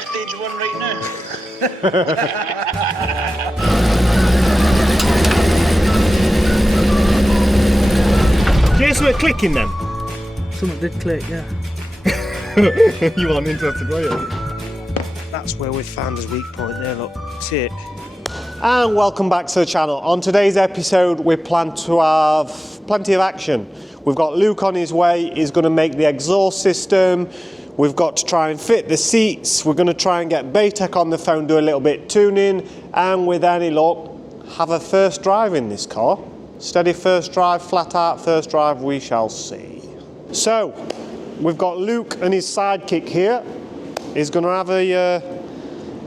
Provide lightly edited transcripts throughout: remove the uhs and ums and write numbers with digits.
stage 1 right now. Guess we're clicking then. Something did click, yeah. You aren't interested, were you? That's where we found his weak point there, look. See it? And welcome back to the channel. On today's episode, we plan to have plenty of action. We've got Luke on his way. He's going to make the exhaust system. We've got to try and fit the seats. We're going to try and get Baytech on the phone, do a little bit tuning, and with any luck, have a first drive in this car. Steady first drive, flat out first drive, we shall see. So, we've got Luke and his sidekick here. He's going to have a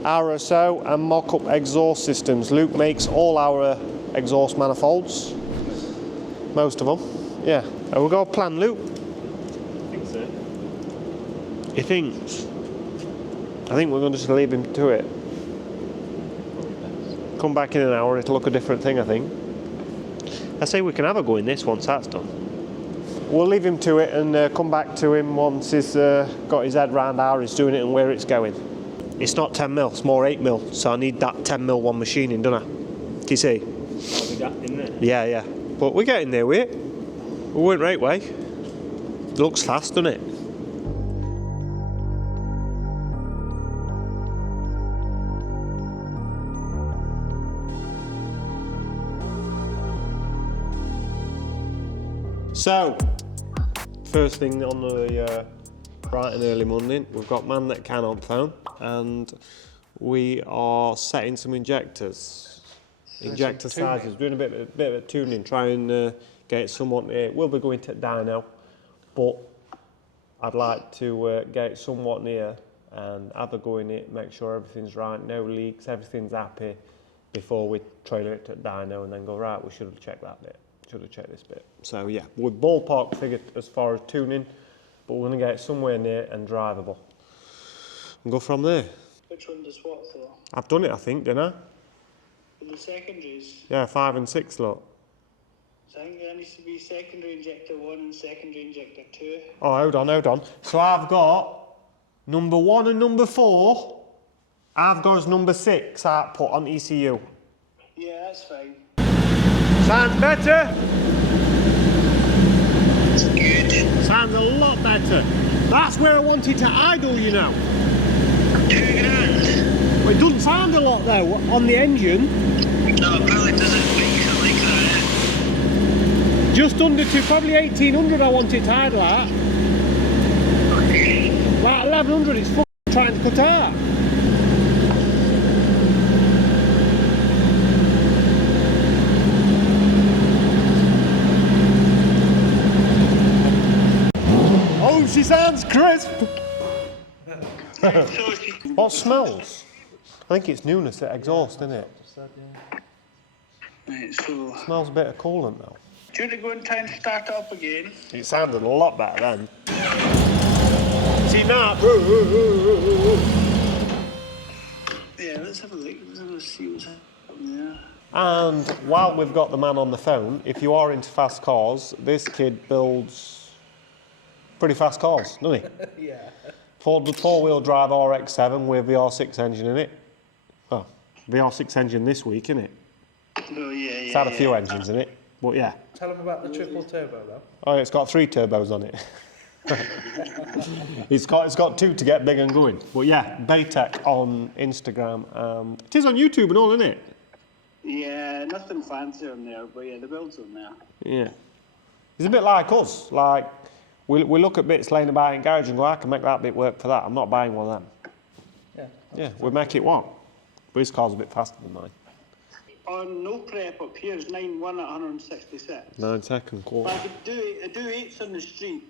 hour or so and mock up exhaust systems. Luke makes all our exhaust manifolds. Most of them. Yeah. And we've got a plan, Luke. I think so. He thinks. I think we're going to just leave him to it. Come back in an hour, it'll look a different thing, I think. I say we can have a go in this once that's done. We'll leave him to it and come back to him once he's got his head round how he's doing it and where it's going. It's not 10mm, it's more 8mm, so I need that 10mm one machining, don't I? Can you see? Are we got in there? Yeah, yeah. But we're getting there with it. We went right way. It looks fast, doesn't it? So, first thing on the bright and early Monday, we've got Man That Can on phone, and we are setting some injectors. Injector sizes, doing a bit of tuning, trying to get it somewhat near. We'll be going to dyno, but I'd like to get it somewhat near and have a go in it, make sure everything's right, no leaks, everything's happy before we trailer it to dyno and then go, right, we should have checked that bit. Should have checked this bit. So yeah, we're ballpark figured as far as tuning, but we're going to get it somewhere near and drivable. And go from there. Which one does what though? I've done it, I think, didn't I? The secondaries. Yeah, 5 and 6, look. So I think there needs to be secondary injector 1 and secondary injector 2. Oh, hold on. So I've got number 1 and number 4. I've got as number 6 output on ECU. Yeah, that's fine. Sounds better? That's good. Sounds a lot better. That's where I wanted to idle, you know. $2,000. Well, it doesn't sound a lot though on the engine. No, it probably doesn't make it like that. Just under to probably 1800 I want it to idle at. Okay. About 1100 it's trying to cut out. Oh, she sounds crisp. What smells? I think it's newness at exhaust, isn't it? Right, so... Smells a bit of coolant though. Do you want to go and try and start it up again? It sounded a lot better then. See now. Yeah, let's have a look. Let's have a see what's happening there. And while we've got the man on the phone, if you are into fast cars, this kid builds pretty fast cars, doesn't he? Yeah. Four-wheel drive RX-7 with VR6 engine in it. Oh, VR6 engine this week, innit? Oh, yeah. It's had a few engines in it, but yeah. Tell him about the triple turbo though. Oh, it's got 3 turbos on it. it's got 2 to get big and going. But yeah, Baytech on Instagram. It is on YouTube and all, isn't it? Yeah, nothing fancy on there, but yeah, the build's on there. Yeah. It's a bit like us. Like, we look at bits laying about in garage and go, I can make that bit work for that. I'm not buying one of them. Yeah, we make it one. But his car's a bit faster than mine. On no prep up here is 9.1 at 166. 9 second quarter. But I do 8s on the street.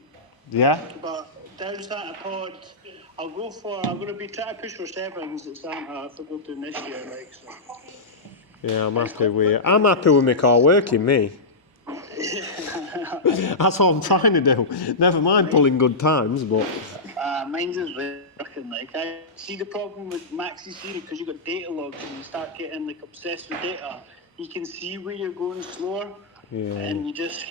Yeah? But down Santa Pod, I'm going to be trying to push for 7s at Santa if I go to this year, like so. Yeah, I'm happy with my car working, me. That's what I'm trying to do. Never mind pulling good times, but... Mine's is working, like, I see the problem with Maxi Siri, because you've got data logs and you start getting, like, obsessed with data. You can see where you're going slower, and you just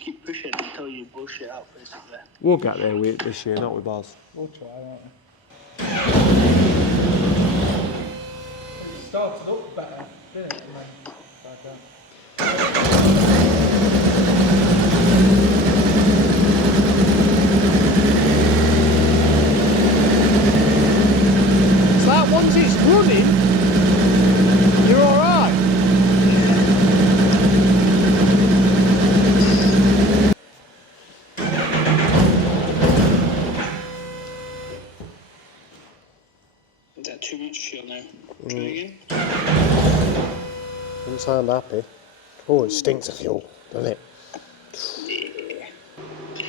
keep pushing until you blow shit up, basically. We'll get there with it this year, not with Baz. We'll try, won't we? started up better, didn't it? And then died down. It's like once it's running, you're alright. Is that too much fuel now? Try again. Doesn't sound happy. Oh, it stinks of fuel, doesn't it? Yeah.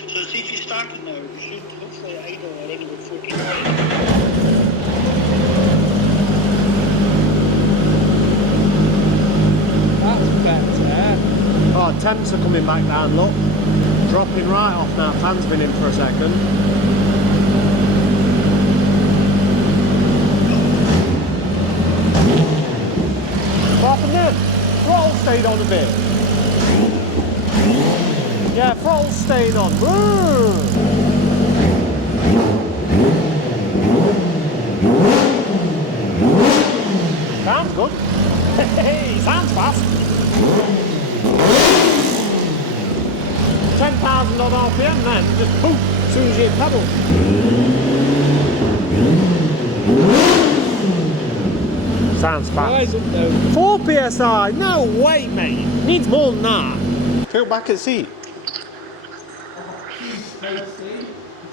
So see if you start it now, you should hopefully idle around about 14 That's better. Oh, temps are coming back down, look. Dropping right off now, fan's been in for a second. What happened then? Throttle stayed on a bit. Yeah, throttle stayed on. Woo! Sounds good. Hey, sounds fast. 10,000 on RPM then, just boom, as soon as you hit pedal. Sounds fast. Why is it though? 4 PSI, no way mate, needs more than that. Tilt back at seat. It's a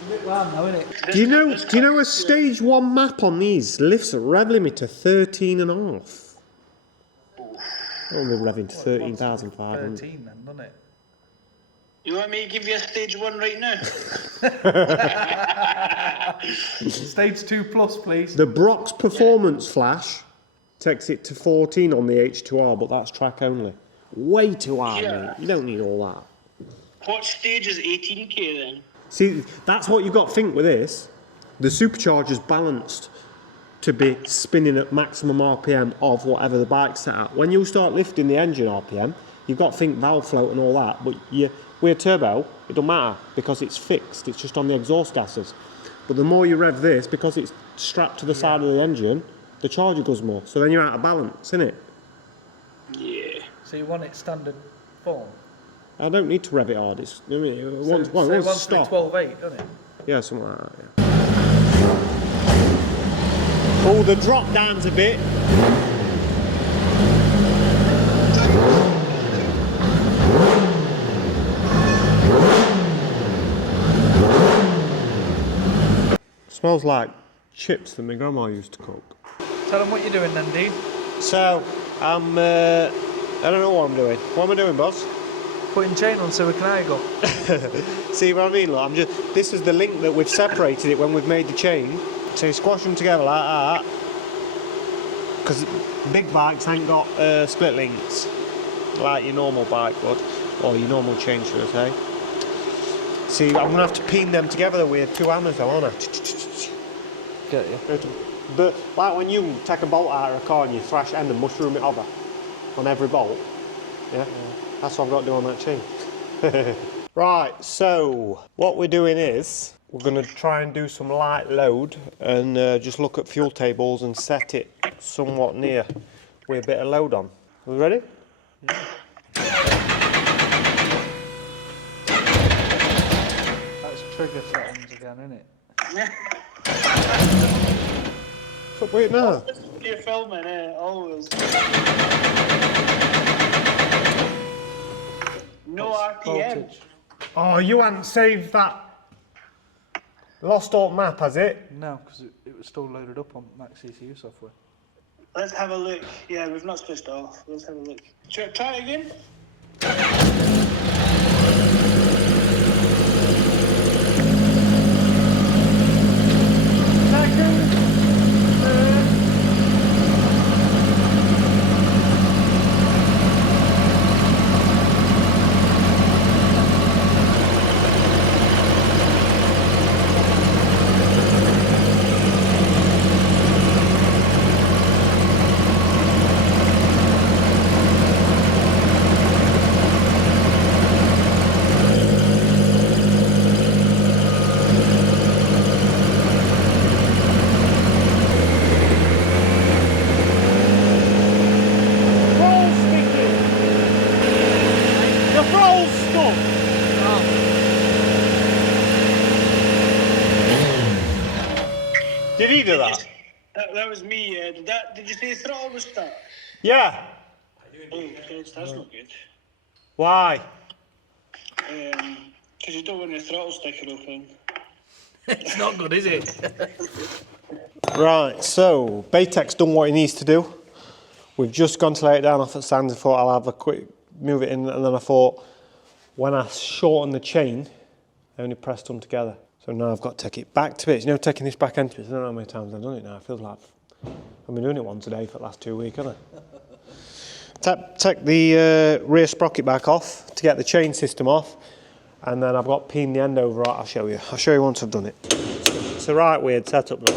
bit loud now, isn't it? Do you know a stage 1 map on these lifts a rev limit to 13.5? Only revving to 13,500. 13 then, doesn't it? You want me to give you a stage 1 right now? Stage 2 plus, please. The Brock's performance flash takes it to 14 on the H2R, but that's track only. Way too high, Yeah. mate. You don't need all that. What stage is 18k then? See, that's what you've got to think with this. The supercharger's balanced to be spinning at maximum RPM of whatever the bike's set at. When you start lifting the engine RPM, you've got to think valve float and all that, but with a turbo, it don't matter because it's fixed, it's just on the exhaust gases. But the more you rev this, because it's strapped to the side of the engine, the charger goes more. So then you're out of balance, innit? Yeah. So you want it standard form? I don't need to rev it hard. It's, I mean, it So, wants so to it wants stop. 12.8, doesn't it? Yeah, something like that, yeah. Oh, the drop down's a bit. Smells like chips that my grandma used to cook. Tell them what you're doing then, Dean. So, I don't know what I'm doing. What am I doing, boss? Putting chain on so we can idle. See what I mean? Look, this is the link that we've separated it when we've made the chain. So you squash them together like that. Because big bikes ain't got split links like your normal bike would, or your normal chain, should I say. See, I'm going to have to pin them together with 2 hammers though, aren't I? Get you. But like when you take a bolt out of a car and you thrash end and mushroom it over on every bolt, yeah? That's what I've got to do on that chain. Right, so what we're doing is we're going to try and do some light load and just look at fuel tables and set it somewhat near with a bit of load on. Are we ready? Yeah. That's trigger settings again, isn't it? Wait, no. You're filming, always. No RPM. Voltage. Oh, you hadn't saved that lost alt map, has it? No, because it was still loaded up on Max ECU software. Let's have a look. Yeah, we've not switched off. Let's have a look. Try it again. Did he do that? That was me. Did you say throttle was stuck? Yeah. Oh, that's not good. Why? Because you don't want the throttle sticker open. It's not good, is it? Right, so Baytek's done what he needs to do. We've just gone to lay it down off at stands. I thought I'll have a quick move it in, and then I thought when I shorten the chain, I only pressed them together. So now I've got to take it back to bits. You know, taking this back end to bits. I don't know how many times I've done it now. It feels like I've been doing it once a day for the last 2 weeks, haven't I? Take the rear sprocket back off to get the chain system off, and then I've got peened the end over. I'll show you. I'll show you once I've done it. It's a right weird setup now.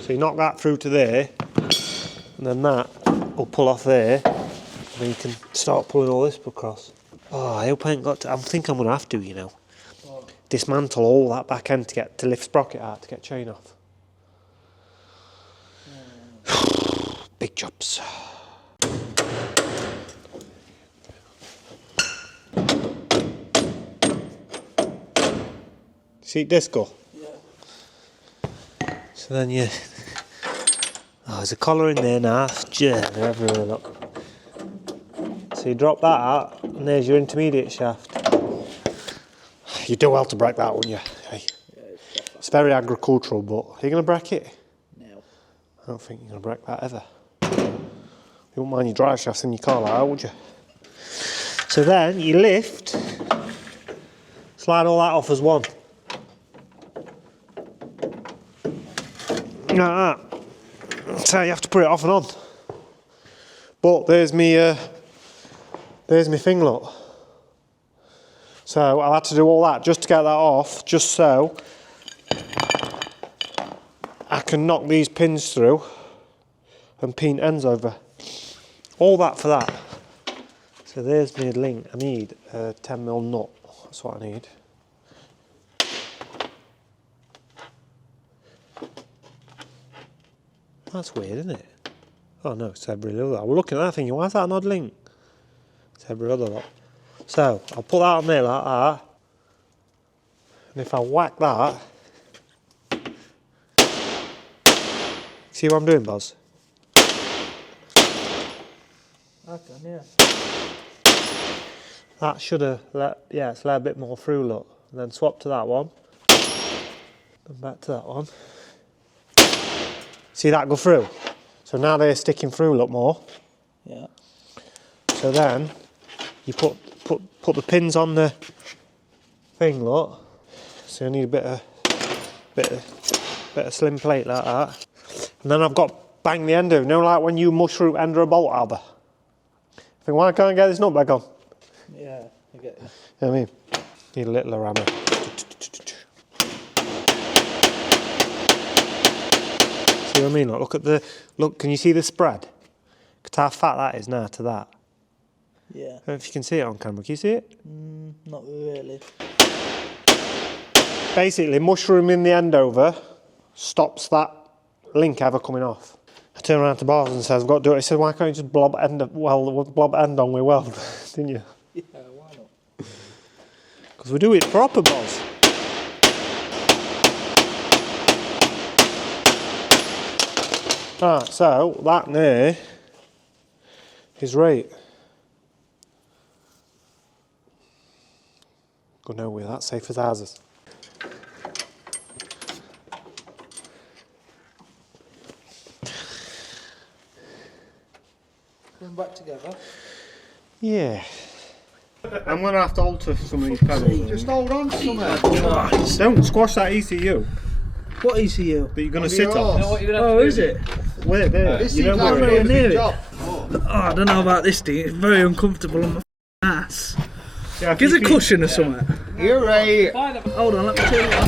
So you knock that through to there, and then that will pull off there, and then you can start pulling all this across. Oh, I hope I ain't got to, I think I'm going to have to, you know, dismantle all that back end to lift sprocket out to get chain off. Big jobs. See this go? Yeah. So then you... Oh, there's a collar in there now. They're everywhere, look. So you drop that out, and there's your intermediate shaft. You do well to break that, wouldn't you? Hey. Yeah, It's very agricultural, but are you going to break it? No. I don't think you're going to break that ever. You wouldn't mind your drive shafts in your car like that, would you? So then you lift, slide all that off as one. Like that. So you have to put it off and on. But there's me thing, look. So I had to do all that just to get that off, just so I can knock these pins through and pin ends over. All that for that. So there's my link. I need a 10mm nut. That's what I need. That's weird, isn't it? Oh no, it's every other. We're looking at that thinking, why is that an odd link? It's every other lot. So I'll put that on there like that. And if I whack that, see what I'm doing, Buzz? I can, yeah. That should have it's let a bit more through, look. And then swap to that one. And back to that one. See that go through? So now they're sticking through a lot more. Yeah. So then you put the pins on the thing, look. So you need a bit of slim plate like that. And then I've got bang the end of, you know, like when you mushroom end a bolt out. I think, why can't I get this nut back on? Yeah, I get it. You know what I mean? Need a little hammer. See what I mean? Look, can you see the spread? Look how fat that is now to that. Yeah. I don't know if you can see it on camera. Can you see it? Not really. Basically, mushrooming the end over stops that link ever coming off. I turned around to Bars and said, I've got to do it. He said, why can't you just blob end on with weld? Didn't you? Yeah, why not? Because we do it proper, Bars. Right, so that there is right. Go nowhere, that's safe as houses. Put them back together. Yeah. I'm going to have to alter some of these pedals. Just hold on to something. Don't squash that ECU What ECU? that you're going to sit on. Oh, is it? Wait there. This You know seems where like it very is. near it. Oh, I don't know about this thing. It's very uncomfortable on my ass. Yeah, if Gives you a keep- cushion or something. You're right. Hold on, let me turn it on.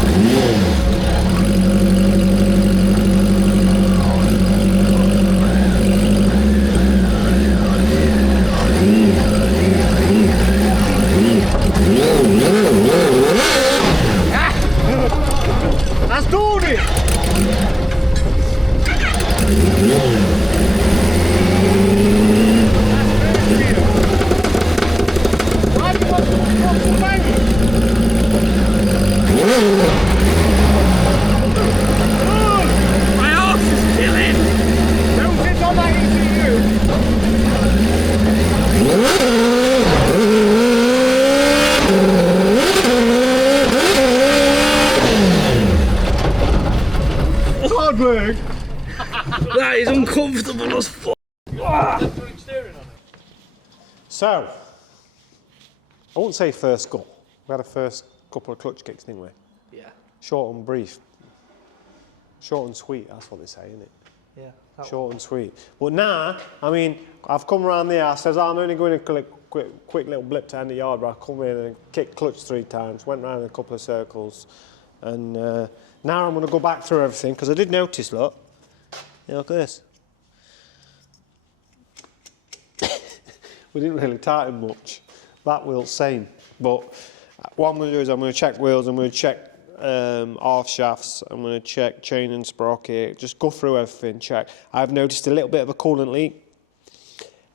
That's doing it! Why do you want to So, I wouldn't say first go. We had a first couple of clutch kicks, didn't we? Yeah. Short and brief. Short and sweet, that's what they say, isn't it? Yeah. Short and sweet. But now, I mean, I've come around there, I says, I'm only going to quick little blip to end the yard, but I come in and kicked clutch 3 times, went round in a couple of circles, and now I'm going to go back through everything, because I did notice, look, look at this. We didn't really tighten much. That wheel's same, but what I'm going to do is I'm going to check wheels, I'm going to check half shafts, I'm going to check chain and sprocket, just go through everything, check. I've noticed a little bit of a coolant leak.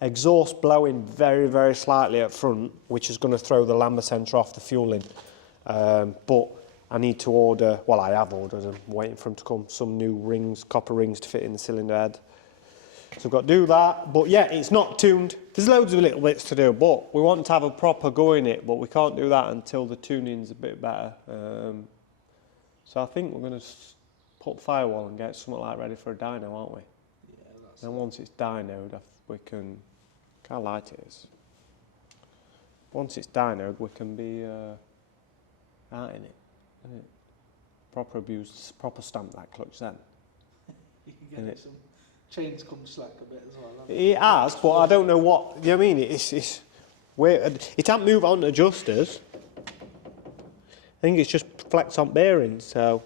Exhaust blowing very, very slightly up front, which is going to throw the lambda sensor off the fueling. But I need to order, well, I have ordered, I'm waiting for them to come, some new rings, copper rings to fit in the cylinder head. So I've got to do that, but yeah, it's not tuned. There's loads of little bits to do, but we want to have a proper go in it, but we can't do that until the tuning's a bit better. So I think we're going to put firewall and get something like ready for a dyno, aren't we? Yeah, that's and once it's dynoed, we can, how light it is. Once it's dynoed, we can be out in it, isn't it? Proper abuse, proper stamp that clutch then. You can get some chains come slack a bit as well. It has, but I don't know what, you know what I mean? It's weird. It can't move on adjusters. I think it's just flex on bearings, so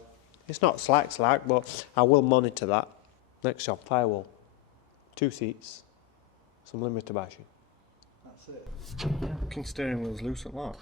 it's not slack, but I will monitor that. Next job, firewall. 2 seats, some limiter bashing. That's it. Fucking steering wheel's loose at that.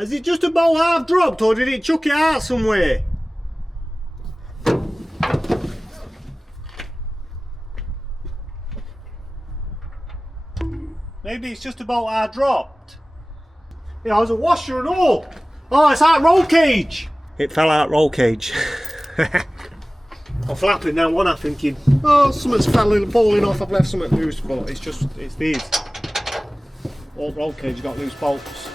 Is it just about half dropped, or did it chuck it out somewhere? Maybe it's just about half dropped. Yeah, there's a washer and all. Oh, it's out roll cage. It fell out roll cage. I'm flapping now, one I'm thinking, oh, something's falling off, I've left something loose, but it's these. All roll cage got loose bolts.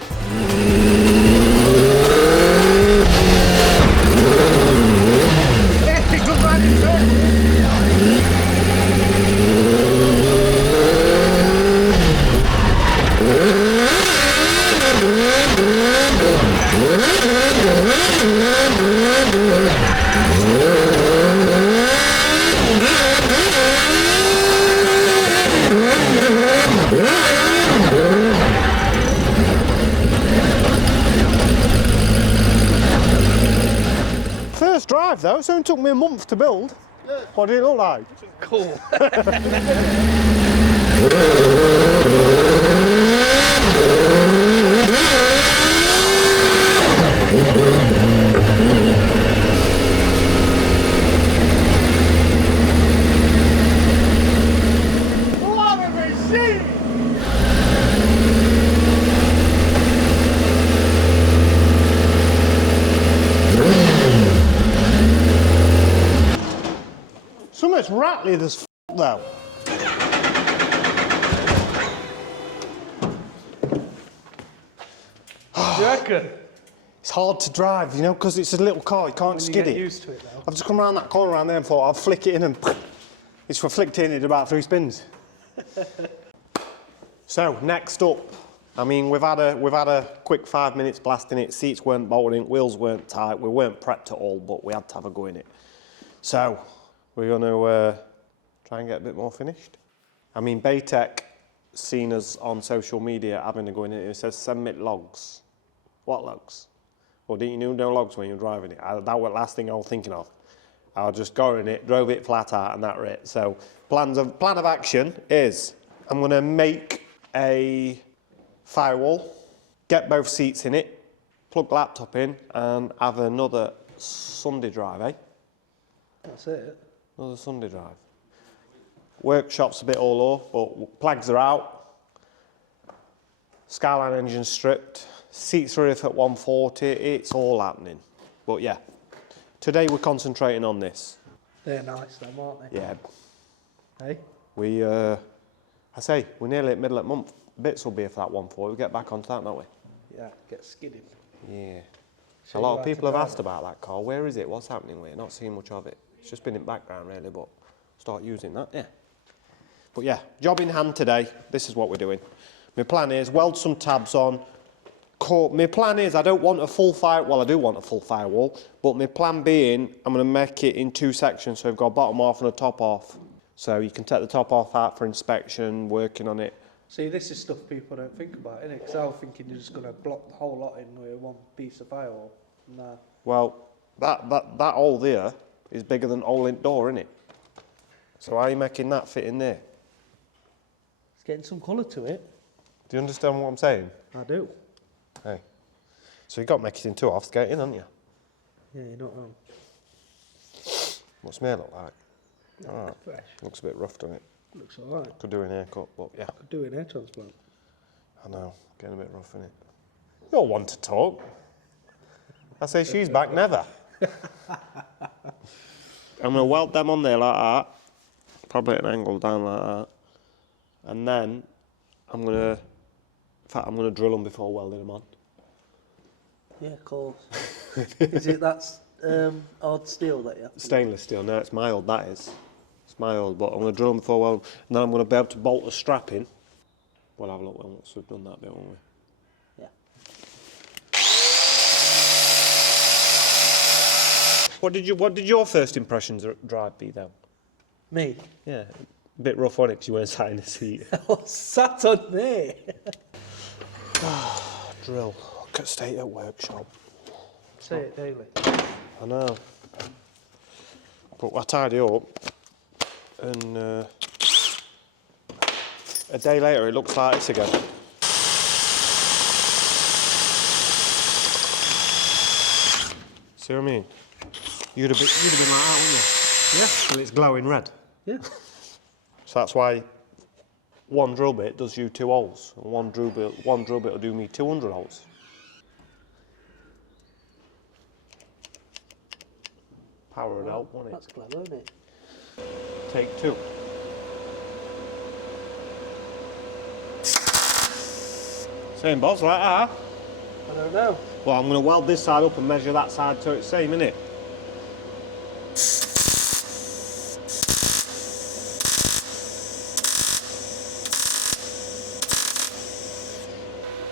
First drive though, it only took me a month to build. Yeah. What did it look like? Cool. Something's rattly as f though. Do you reckon? It's hard to drive, you know, because it's a little car, you can't skid it. Used to it though. I've just come around that corner around there and thought I'll flick it in and it's for flicked in, it about 3 spins. So, next up, I mean, we've had a quick 5 minutes blasting it, seats weren't bolted in, wheels weren't tight, we weren't prepped at all, but we had to have a go in it. So, we're going to try and get a bit more finished. I mean, Baytech seen us on social media having a go in it, it says submit logs. What logs? Well, didn't you know logs when you're driving it? That was the last thing I was thinking of. I was just going in it, drove it flat out and that it. So, plan of action is, I'm going to make a firewall, get both seats in it, plug the laptop in and have another Sunday drive, eh? That's it. Another Sunday drive. Workshop's a bit all over, but plugs are out. Skyline engine stripped. Seats are if at 140. It's all happening. But yeah, today we're concentrating on this. They're nice, them, aren't they? Yeah. Hey? I say, we're nearly at middle of the month. Bits will be for that 140. We'll get back onto that, don't we? Yeah, get skidding. Yeah. So a lot of people have asked about that car. Where is it? What's happening with it? Not seen much of it. It's just been in the background really, but start using that, yeah. But yeah, job in hand today. This is what we're doing. My plan is weld some tabs on. My plan is I don't want a full well, I do want a full firewall, but my plan being I'm going to make it in 2 sections, so we've got a bottom half and a top half. So you can take the top half out for inspection, working on it. See, this is stuff people don't think about, innit? Because I was thinking you're just going to block the whole lot in with one piece of firewall. Nah. Well, that hole there is bigger than hole in door, isn't it? So how are you making that fit in there? It's getting some colour to it. Do you understand what I'm saying? I do. Hey. So you've got to make it in 2 halves to get in, haven't you? Yeah, you're not wrong. What's my hair look like? Yeah, Oh, fresh. looks a bit rough, doesn't it? Looks alright. Could do an haircut, but yeah. Could do an hair transplant. I know, getting a bit rough, isn't it? You're one to talk. I say she's back, never. I'm going to weld them on there like that. Probably at an angle down like that. And then I'm going to, in fact, I'm going to drill them before welding them on. Yeah, of course. Is it that's odd steel that you have to Stainless steel, no, it's mild, that is. It's mild, but I'm going to drill them before welding, and then I'm going to be able to bolt the strap in. We'll have a look once we've done that bit, won't we? Yeah. What did your first impressions of Drive be then? Me? Yeah, a bit rough on it because you weren't sat in the seat. Oh, sat on me! Drill. Look at state at workshop. Say it daily. I know. But I tidy up, and a day later it looks like this again. See what I mean? You'd have been like that, wouldn't you? Yeah. Well, it's glowing red. Yeah. So that's why one drill bit does you 2 holes, and one drill bit will do me 200 holes. Power would help, wouldn't it? That's clever, isn't it? Take 2. Same boss like that. I don't know. Well, I'm going to weld this side up and measure that side so it's same, innit?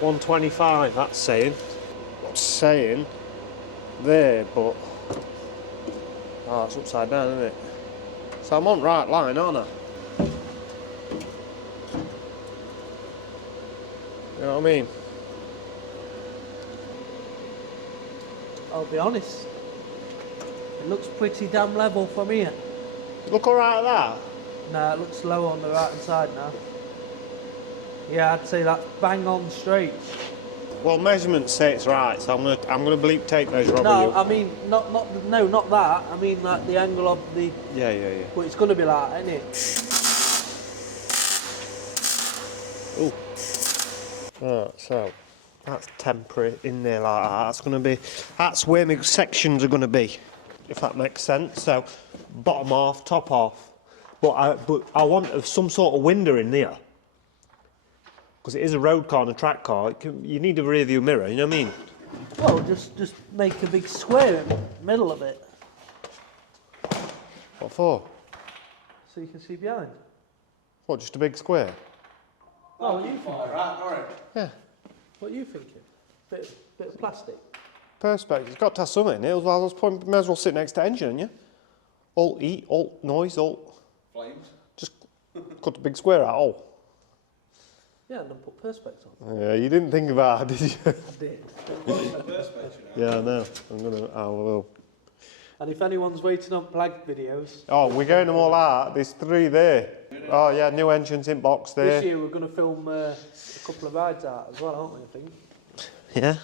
$125, that's saying there, but oh, it's upside down, isn't it? So I'm on right line, aren't I? You know what I mean? I'll be honest. It looks pretty damn level from here. Look alright at that. No, it looks low on the right hand side now. Yeah, I'd say that's bang on straight. Well, measurements say it's right, so I'm gonna bleep tape measure over No, you. I mean not that. I mean like the angle of the. Yeah. But it's going to be like that, isn't it? Ooh. Right, so that's temporary in there like that. That's where my sections are gonna be, if that makes sense. So bottom half, top half. But I want some sort of window in there. Because it is a road car and a track car, you need a rear view mirror, you know what I mean? Well, just make a big square in the middle of it. What for? So you can see behind. What, just a big square? Oh, what are you thinking? Alright. Yeah. What are you thinking? Bit of plastic. Perspex, it's got to have something in it, otherwise may as well sit next to the engine, yeah? Alt E, alt noise, alt. Flames. Just cut the big square out, all. Yeah, and then put perspex on. Yeah, you didn't think about that, did you? I did. Yeah, I know. I will. And if anyone's waiting on plug videos, Oh, we're going them all out. There's 3 there. Oh yeah, new engines in box there. this year we're going to film a couple of rides out as well, aren't we, I think? Yeah.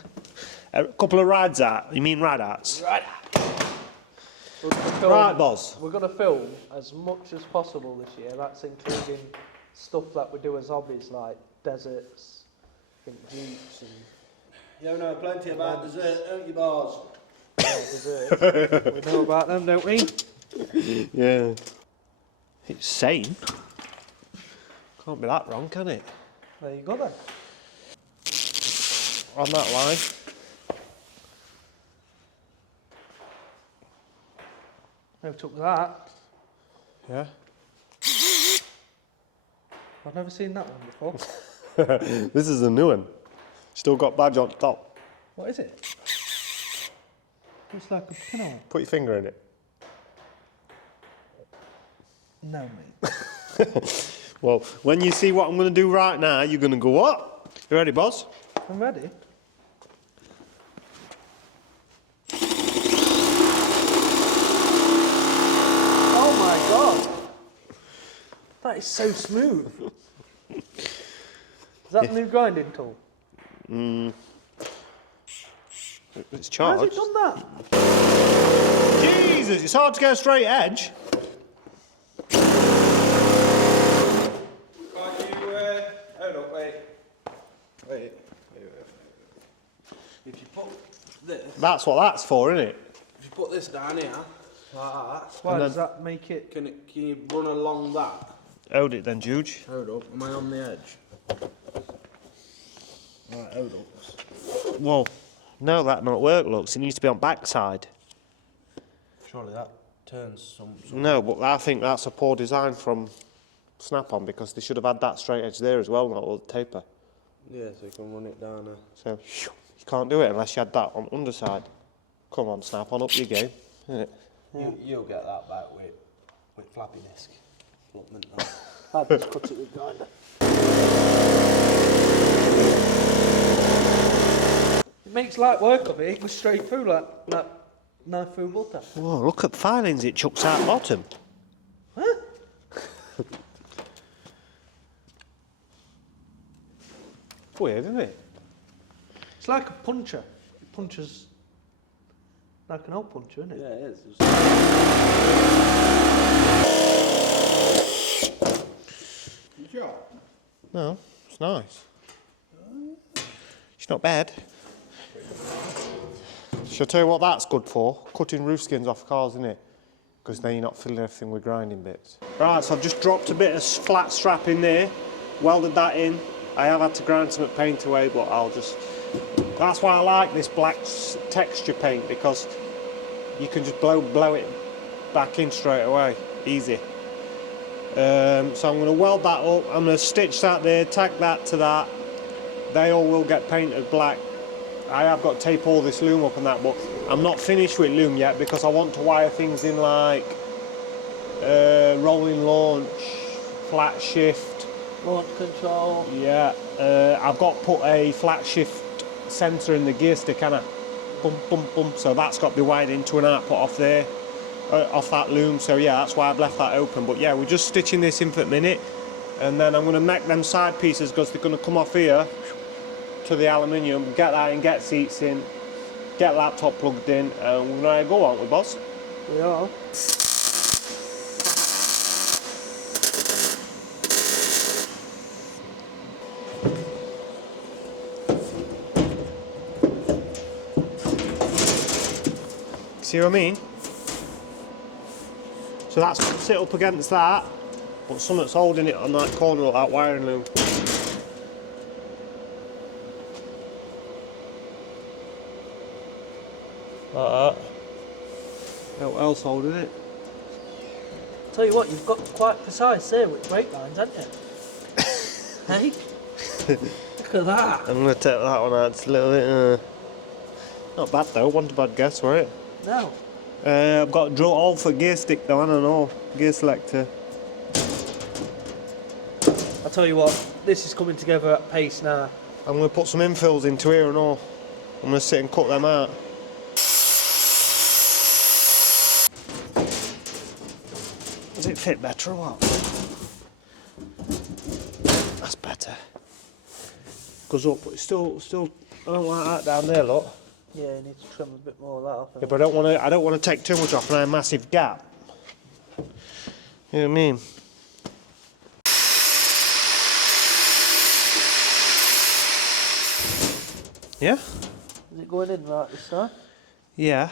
A couple of rides out. You mean ride outs? Right. Right, boss. We're going to film as much as possible this year. That's including stuff that we do as hobbies, like deserts, jeeps, and You know plenty about dessert, don't you, boss? desserts. We know about them, don't we? Yeah. It's sane. Can't be that wrong, can it? There you go then. On that line. Who took that? Yeah. I've never seen that one before. This is a new one. Still got badge on top. What is it? Looks like a pinhole. Put your finger in it. No, mate. Well, when you see what I'm going to do right now, you're going to go, what? You ready, boss? I'm ready. Oh my god! That is so smooth. Is that the new grinding tool? It's How's charged. it done that? Jesus, it's hard to get a straight edge. Hold up, wait. If you put this, That's what that's for, isn't it? if you put this down here, like that, Why does that make it? can you run along that? Hold it then, Juge. Hold up, am I on the edge? Right, hold up. Well, no, that not work, looks. It needs to be on backside. Surely that turns some. No, but I think that's a poor design from Snap-on because they should have had that straight edge there as well, not all the taper. Yeah, so you can run it down there. So, you can't do it unless you had that on the underside. Come on, Snap-on, up your game, isn't it? You'll get that back with flappy disc. Allotment now. I'll just cut it with grinder. It makes light work of it. It goes straight through like knife through butter. Whoa, look at the filings it chucks out the bottom. Huh? Weird, isn't it? It's like a puncher. It punches like an old puncher, isn't it? Yeah, it is. You sure? No, it's nice. It's not bad. Shall I tell you what that's good for? Cutting roof skins off cars, isn't it? Because then you're not filling everything with grinding bits. Right, so I've just dropped a bit of flat strap in there, welded that in. I have had to grind some paint away, but I'll just... That's why I like this black texture paint, because you can just blow it back in straight away, easy. So I'm going to weld that up, I'm going to stitch that there, tack that to that. They all will get painted black. I have got to tape all this loom up and that, but I'm not finished with loom yet because I want to wire things in like rolling launch, flat shift. Launch control. Yeah, I've got to put a flat shift sensor in the gear stick, and bum bum bum. So that's got to be wired into an output off there, off that loom. So yeah, that's why I've left that open. But yeah, we're just stitching this in for a minute, and then I'm going to make them side pieces because they're going to come off here to the aluminium. Get that in, get seats in, get laptop plugged in, and we're going to go, aren't we, boss? We are. See what I mean? So that's sit up against that, but something's holding it on that corner of that wiring loom. Like that. What else holding it? Tell you what, you've got quite precise there with brake lines, haven't you? Hey? Look at that. I'm going to take that one out, it's a little bit... not bad though, wasn't a bad guess, were it? No. I've got a drill hole for gear stick though, I don't know. Gear selector. I'll tell you what, this is coming together at pace now. I'm going to put some infills into here and all. I'm going to sit and cut them out. Does it fit better or what? That's better. Goes up, but it's still, I don't like that down there, look. Yeah, you need to trim a bit more of that off. Yeah, but I don't want to take too much off and have a massive gap. You know what I mean? Yeah? Is it going in right this time? Yeah.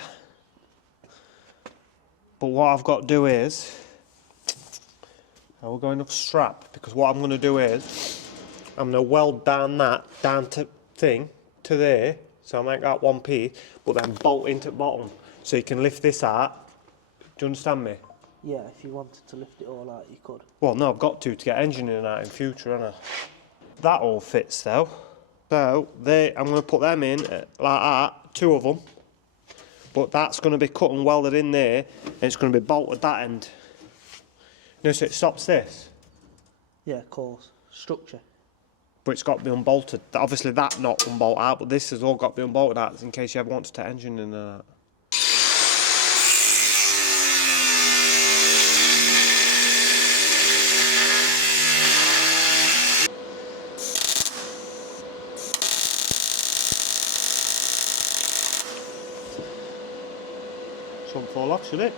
But what I've got to do is, I will go enough strap, because what I'm going to do is, I'm going to weld down to thing, to there, so I make that one piece, but then bolt into the bottom, so you can lift this out. Do you understand me? Yeah, if you wanted to lift it all out, you could. Well, no, I've got to get engine in and out in future, haven't I? That all fits though. So, I'm going to put them in like that, 2 of them. But that's going to be cut and welded in there, and it's going to be bolted that end. You know, so it stops this. Yeah, of course. Structure. But it's got to be unbolted. Obviously that not unbolted out, but this has all got to be unbolted out in case you ever want to take engine in and out. Shouldn't fall off, should it?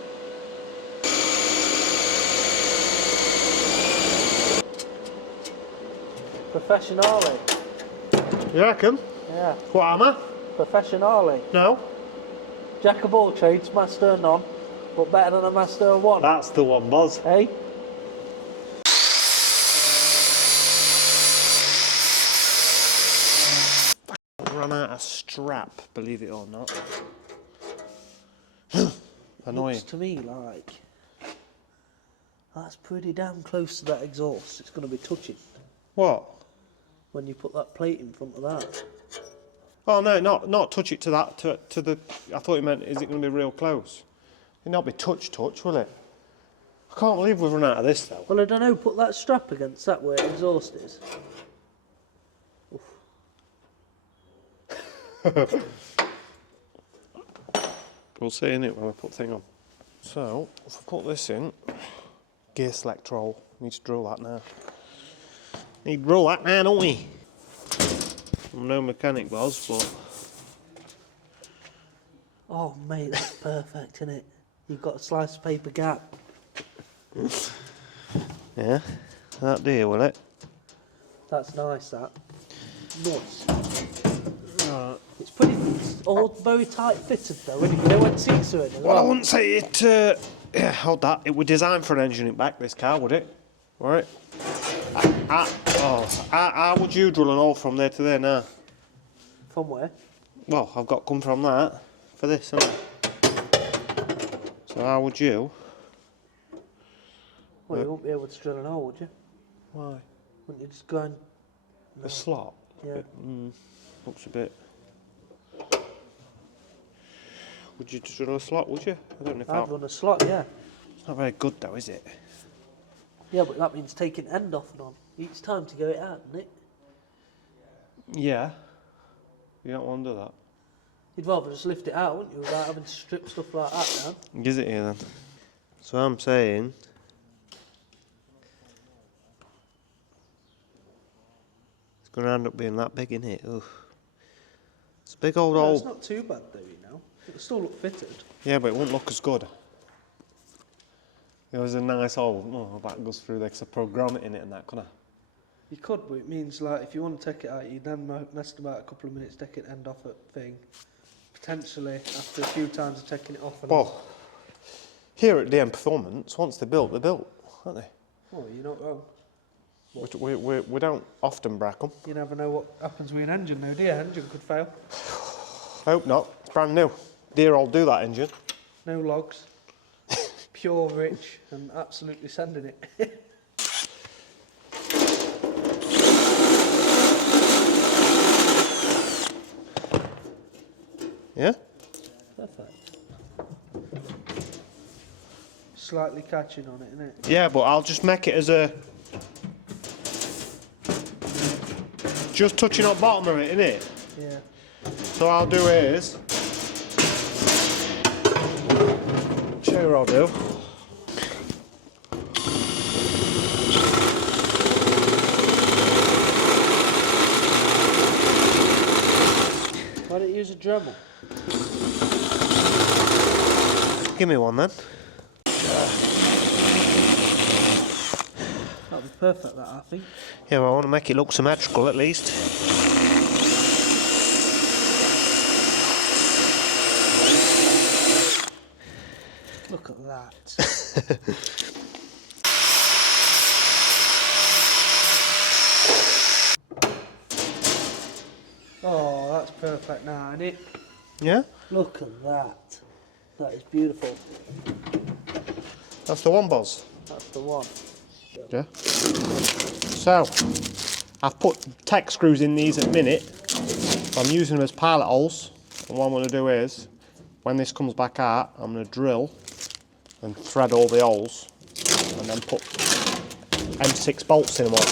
Professionally. You reckon? Yeah. What am I? Professionally. No. Jack of all trades, master of none, but better than a master of one. That's the one, Buzz. Hey? Ran out of strap, believe it or not. Annoying. Looks to me like that's pretty damn close to that exhaust. It's going to be touching What? when you put that plate in front of that. Oh no, not touch it to that, to the, I thought you meant, is it going to be real close? It'll not be touch, will it? I can't believe we've run out of this though. Well, I don't know, put that strap against that where exhaust is. We'll see innit when we put the thing on. So, if I put this in, gear select roll, need to drill that now. Need to drill that now, don't we? I'm no mechanic, Buzz, but... Oh, mate, that's perfect, isn't it? You've got a slice of paper gap. Yeah, that do, will it? That's nice, that. Nice. Right. It's all very tight fitted though, isn't it? You know when seats are in as Well, I well. wouldn't say it, yeah, hold that. It was designed for an engine in back, this car, would it? Right? How would you drill an hole from there to there now? From where? Well, I've got come from that for this, haven't I? So how would you? Well, you won't be able to drill an hole, would you? Why? Wouldn't you just go and... A slot? Yeah. Looks a bit... Would you just drill a slot, would you? I don't know if I'd run a slot, yeah. It's not very good though, is it? Yeah, but that means taking end off and on each time to go it out, doesn't it? Yeah. You don't want to do that. You'd rather just lift it out, wouldn't you, without having to strip stuff like that down? Is it here then? So I'm saying... It's going to end up being that big, innit? it? It's a big old No, hole. it's not too bad though, you know. It'll still look fitted. Yeah, but it won't look as good. It was a nice hole. Oh, that goes through there because I program it in it and that, couldn't I? You could, but it means like if you want to take it out, you then messed about a couple of minutes taking end off a thing. Potentially after a few times of taking it off and on. Well, here at DM Performance, once they're built, aren't they? Oh, you're not wrong. We don't often brack them. You never know what happens with an engine though, do you? Engine could fail. I hope not. It's brand new. Dear old do that engine. No logs. Pure rich and absolutely sending it. Yeah? Perfect. Slightly catching on it, isn't it? Yeah, but I'll just make it as a... Just touching on bottom of it, innit? Yeah. So I'll do is... Show you what I'll do. Why don't you use a Dremel? Give me one then. That'll be perfect, that, I think. Yeah, well, I want to make it look symmetrical at least. Look at that. Oh, that's perfect now, isn't it? Yeah? Look at that. That is beautiful. That's the one, Boz. That's the one. Yeah. So, I've put tech screws in these at the minute. I'm using them as pilot holes. And what I'm going to do is, when this comes back out, I'm going to drill and thread all the holes and then put M6 bolts in them all.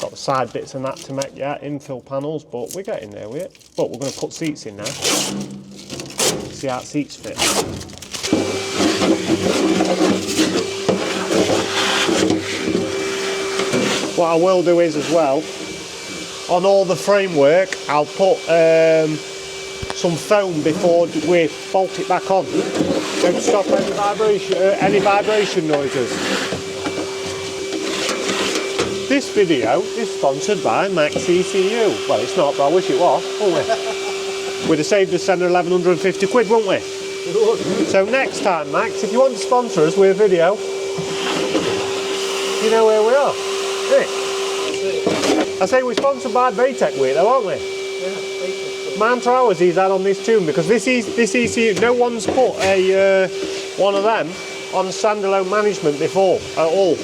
Got the side bits and that to make infill panels, but we're getting there with it. But we're going to put seats in now. See how seats fit. What I will do is as well, on all the framework, I'll put some foam before we bolt it back on. To stop any vibration noises. This video is sponsored by Max ECU. Well, it's not, but I wish it was, wouldn't we? We'd have saved us 1150 quid, wouldn't we? So next time, Max, if you want to sponsor us with a video, you know where we are. I say we're sponsored by Baytech with it though, aren't we? Yeah, amount of hours he's had on this tune, because this ECU, no one's put a one of them on standalone management before at all.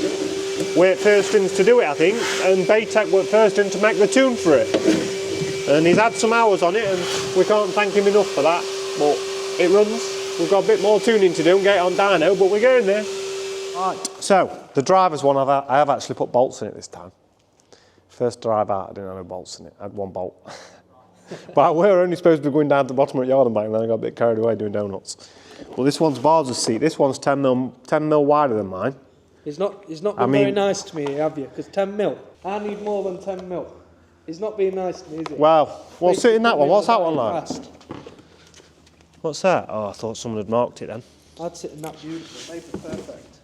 We're first ones to do it, I think, and Baytech were first in to make the tune for it. And he's had some hours on it, and we can't thank him enough for that. But it runs. We've got a bit more tuning to do and get it on dyno, but we're getting there. Right. So the driver's one, I have actually put bolts in it this time. First drive out, I didn't have no bolts in it. I had one bolt. But we're only supposed to be going down to the bottom of the yard and back, and then I got a bit carried away doing donuts. Well, this one's Bars' seat. This one's 10 mil wider than mine. He's not been very nice to me, have you? Because 10 mil. I need more than 10 mil. He's not being nice to me, is he? Well, sit in that one. What's that one like? What's that? Oh, I thought someone had marked it then. I'd sit in that beautiful. They'd be perfect.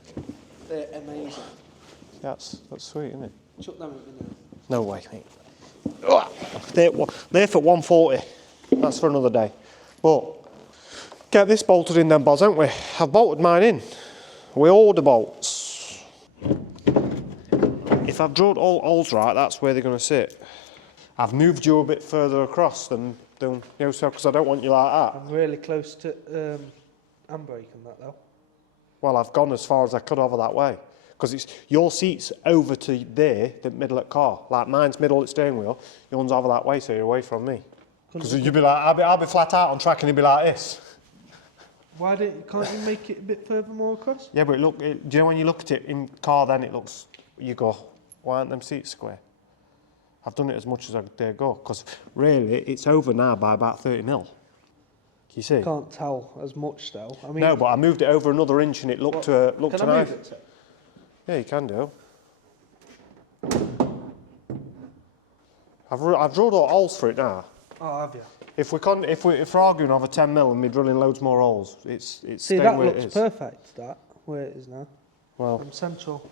They're amazing. That's sweet, isn't it? Chuck them at me now. No way, mate. They're for 140. That's for another day. But get this bolted in then, Boz, haven't we? I've bolted mine in. We order bolts. If I've drilled all holes right, that's where they're going to sit. I've moved you a bit further across than you know, so because I don't want you like that. I'm really close to handbrake and that though. Well, I've gone as far as I could over that way. Because it's your seat's over to there, the middle at car. Like mine's middle at steering wheel, yours over that way, so you're away from me. Because you'd be like, I'll be flat out on track and you'd be like this. Why can't you make it a bit further more across? Yeah, but do you know when you look at it in car, then it looks, you go, why aren't them seats square? I've done it as much as I dare go, because really it's over now by about 30 mil. Can you see? Can't tell as much though. I mean, no, but I moved it over another inch and it looked nice. Can I move it? Yeah, you can do. I've drilled all holes for it now. Oh, have you? If we're arguing over 10 mil and we're drilling loads more holes, it's See, staying that where looks it is. perfect. That where it is now. Well, I'm central.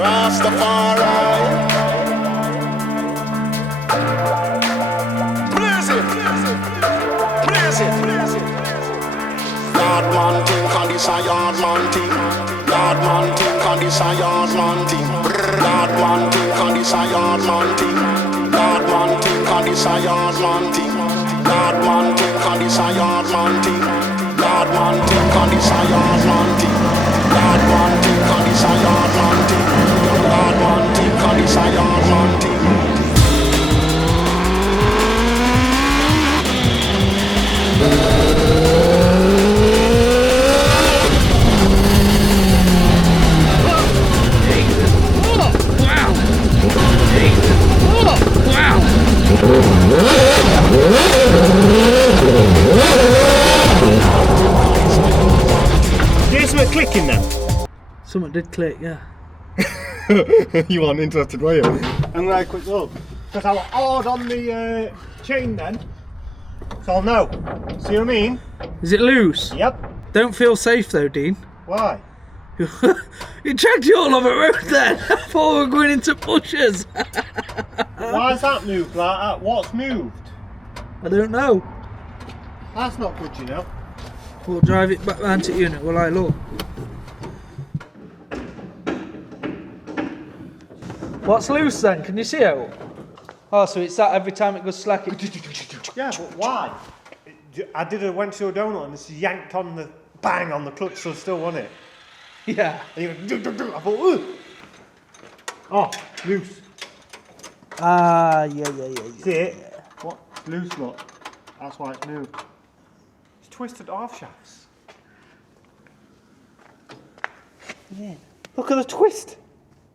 Rastafari. Blaze it. Yard man thing, can this a yard man thing? Yard man thing, can this a yard man thing? Yard man thing, can this a yard man thing? Yard man thing, can this a yard man thing? Yard man thing, can this a yard man thing? Yard man thing, can this a yard man thing? Yard man thing, can this a yard man thing? Yard man thing, can this a yard man thing? Wow! then? Something did click, yeah. You weren't interested, were you? I'm gonna have a quick look. Because I was hard on the chain then. So I'll know. See what I mean? Is it loose? Yep. Don't feel safe though, Dean. Why? You dragged you all over the road then. I thought we were going into bushes. Why's that moved like that? What's moved? I don't know. That's not good, you know. We'll drive it back round to unit, will I look? What's loose then? Can you see it? Oh, so it's that every time it goes slack it... Yeah, but why? Went to a donut and it's yanked on the bang on the clutch, so still on it. Yeah. And you went, I thought, ooh. Oh, loose. Ah, yeah. See it? What? Loose, look. That's why it's moved. It's twisted half shafts. Yeah. Look at the twist.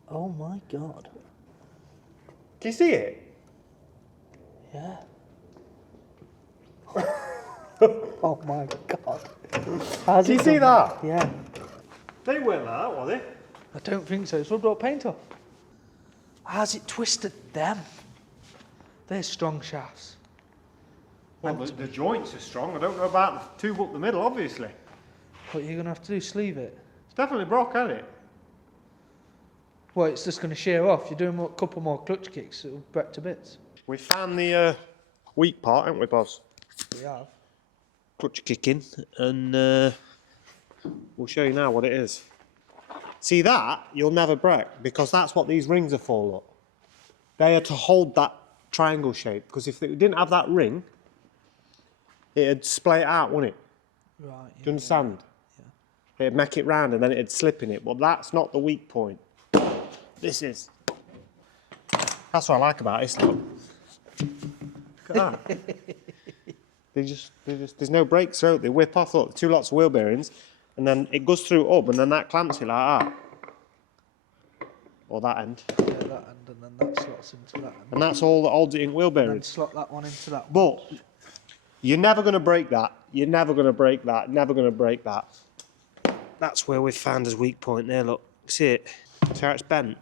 Oh my god. Can you see it? Yeah. Oh my god. Do you see that? Yeah. They weren't like that, were they? I don't think so. It's rubbed all paint off. How's it twisted them? They're strong shafts. Well, the joints are strong. I don't know about the tube up the middle, obviously. What you're going to have to do, sleeve it? It's definitely broke, hasn't it? Well, it's just going to shear off. You're doing a couple more clutch kicks, it'll break to bits. We found the weak part, haven't we, boss? We have. Clutch kicking, and we'll show you now what it is. See that? You'll never break, because that's what these rings are for, look. They are to hold that triangle shape, because if it didn't have that ring, it'd splay it out, wouldn't it? Right. Yeah, Do you understand? Yeah. It'd make it round and then it'd slip in it, but that's not the weak point. This is. That's what I like about it, look. Look at that. There's no brakes through it. They whip off, look, 2 lots of wheel bearings, and then it goes through up, and then that clamps it like that. Or that end. Yeah, that end, and then that slots into that end. And that's all that holds it in wheel And then bearings. slot that one into that one. But you're never going to break that. You're never going to break that. Never going to break that. That's where we found his weak point there, look. See it? See how it's bent?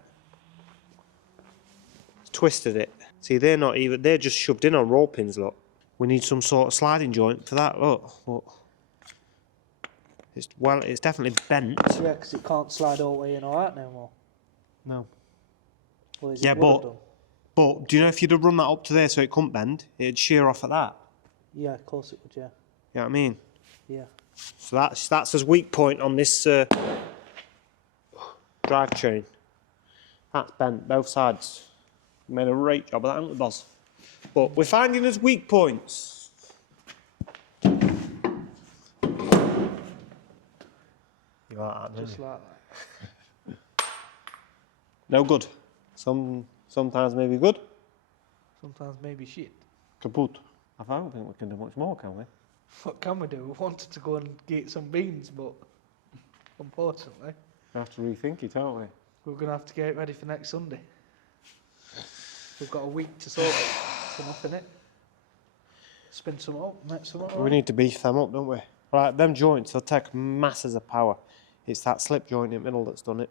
It's twisted it. See, they're not even, they're just shoved in on roll pins, look. We need some sort of sliding joint for that, look. It's definitely bent. Yeah, because it can't slide all the way in or out no more. No. Well, Yeah, but do you know if you'd have run that up to there so it couldn't bend, it'd shear off at that? Yeah, of course it would, yeah. You know what I mean? Yeah. So that's his weak point on this drivetrain. That's bent, both sides. We made a great job of that, haven't we, boss? But we're finding his weak points. You like that, don't Just you? like that. No good. Sometimes maybe good. Sometimes maybe shit. Kaput. I don't think we can do much more, can we? What can we do? We wanted to go and get some beans, but unfortunately, We have to rethink it, aren't we? we're going to have to get it ready for next Sunday. We've got a week to sort it. Some up in it. Spin some up, make some up. We need to beef them up, don't we? Right, them joints, they'll take masses of power. It's that slip joint in the middle that's done it.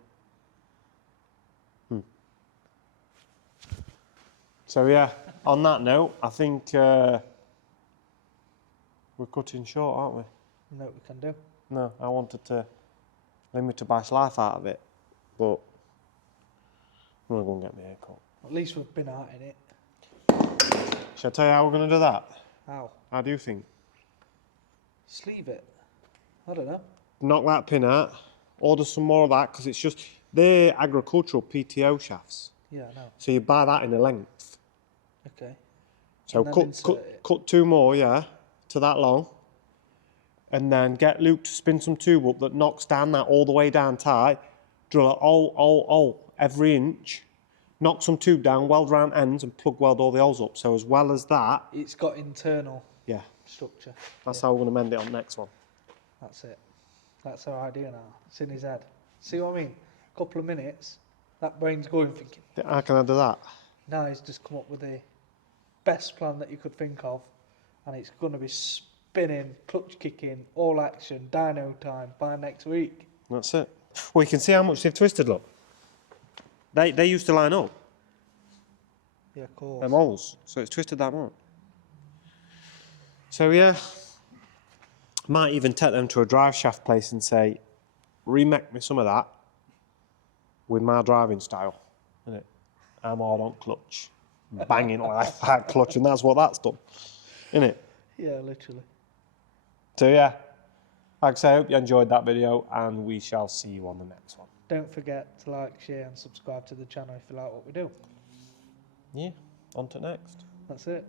So yeah, on that note, I think we're cutting short, aren't we? No, we can do. No, I wanted to limit to bash life out of it, but I'm gonna go and get my hair cut. At least we've been out in it. Shall I tell you how we're gonna do that? How? How do you think? Sleeve it. I don't know. Knock that pin out, order some more of that, because it's just, they're agricultural PTO shafts. Yeah, I know. So you buy that in a length. Okay. So And then insert it. cut 2 more, yeah, to that long. And then get Luke to spin some tube up that knocks down that all the way down tight. Drill it all, every inch. Knock some tube down, weld round ends and plug weld all the holes up. So as well as that, It's got internal yeah, structure. that's how we're going to mend it on the next one. That's it. That's our idea now. It's in his head. See what I mean? A couple of minutes, that brain's going thinking. How can I do that? Now he's just come up with the best plan that you could think of, and it's going to be spinning, clutch kicking, all action, dyno time by next week. That's it. Well, you can see how much they've twisted, look. They used to line up, Yeah, of course. them holes, so it's twisted that much. So yeah, might even take them to a drive shaft place and say, remake me some of that with my driving style, innit? I'm all on clutch, banging like that clutch, and that's what that's done, innit? Yeah, literally. So yeah, like I say, I hope you enjoyed that video, and we shall see you on the next one. Don't forget to like, share and subscribe to the channel if you like what we do. Yeah, on to next. That's it.